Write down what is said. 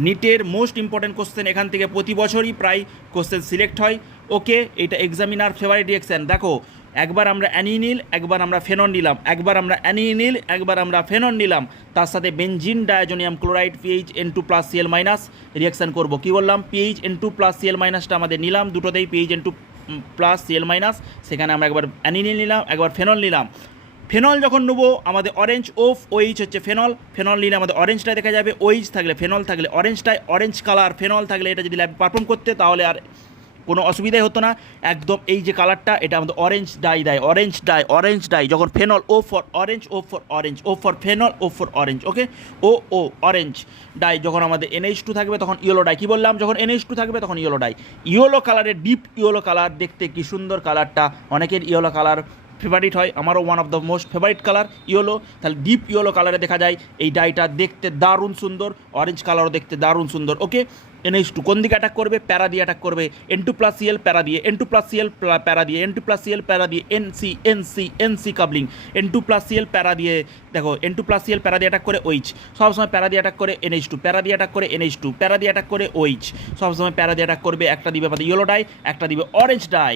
নিটের most important question এখান থেকে প্রতি বছরই প্রায় কোশ্চেন সিলেক্ট হয়। ওকে, এটা এক্সামিনার ফেভারিট রিয়েকশান। দেখো, একবার আমরা অ্যানিনিল, একবার আমরা ফেনন নিলাম, একবার আমরা অ্যানিনিল, একবার আমরা ফেনন নিলাম, তার সাথে benzene diazonium chloride pH N2+ Cl- reaction করব। কী বললাম? পিএইচ N2+ Cl- আমাদের নিলাম, দুটোতেই পিএইচ N2+ Cl-, সেখানে আমরা একবার অ্যানিনিল নিলাম, একবার ফেনল নিলাম। ফেনল যখন নেবো আমাদের অরেঞ্জ ওফ ওইচ হচ্ছে ফেনল, ফেনল নিলে আমাদের অরেঞ্জটাই দেখা যাবে, ওইচ থাকলে ফেনল থাকলে অরেঞ্জটাই অরেঞ্জ কালার, ফেনল থাকলে এটা যদি ল্যাবে পারফর্ম করতে তাহলে আর কোনো অসুবিধাই হতো না। একদম এই যে কালারটা এটা আমাদের অরেঞ্জ ডাই দেয়, অরেঞ্জ ডাই যখন phenol O for orange, O for orange, O for phenol, O for orange, okay, O orange dye যখন আমাদের NH2 থাকবে তখন ইয়েলো ডাই। কী বললাম? যখন NH2 থাকবে তখন ইয়েলো ডাই। ইয়েলো কালারের ডিপ ইয়েলো কালার, দেখতে কি সুন্দর কালারটা, অনেকের ইয়েলো কালার ফেভারিট হয়, আমারও one of the most favourite colour yellow. তাহলে ডিপ ইয়েলো কালারে দেখা যায় এই ডাইটা দেখতে দারুণ সুন্দর, অরেঞ্জ কালারও দেখতে দারুণ সুন্দর। ওকে, NH2 কোন দিকে অ্যাটাক করবে? প্যারা দিয়ে অ্যাটাক করবে, N2+ Cl প্যারা দিয়ে, N2+ Cl প্যারা দিয়ে, N2+ Cl প্যারা দিয়ে, NC কাবলিং, N2+ Cl প্যারা দিয়ে। দেখো, N2+ Cl প্যারা দিয়ে অ্যাটাক করে OH, সবসময় প্যারা দিয়ে অ্যাটাক করে NH2, প্যারা দিয়ে অ্যাটাক করে NH2, প্যারা দিয়ে অ্যাটাক করে OH, সবসময় প্যারা দিয়ে অ্যাটাক করবে। একটা দিবে আমাদের ইয়েলো ডাই, একটা দিবে অরেঞ্জ ডাই।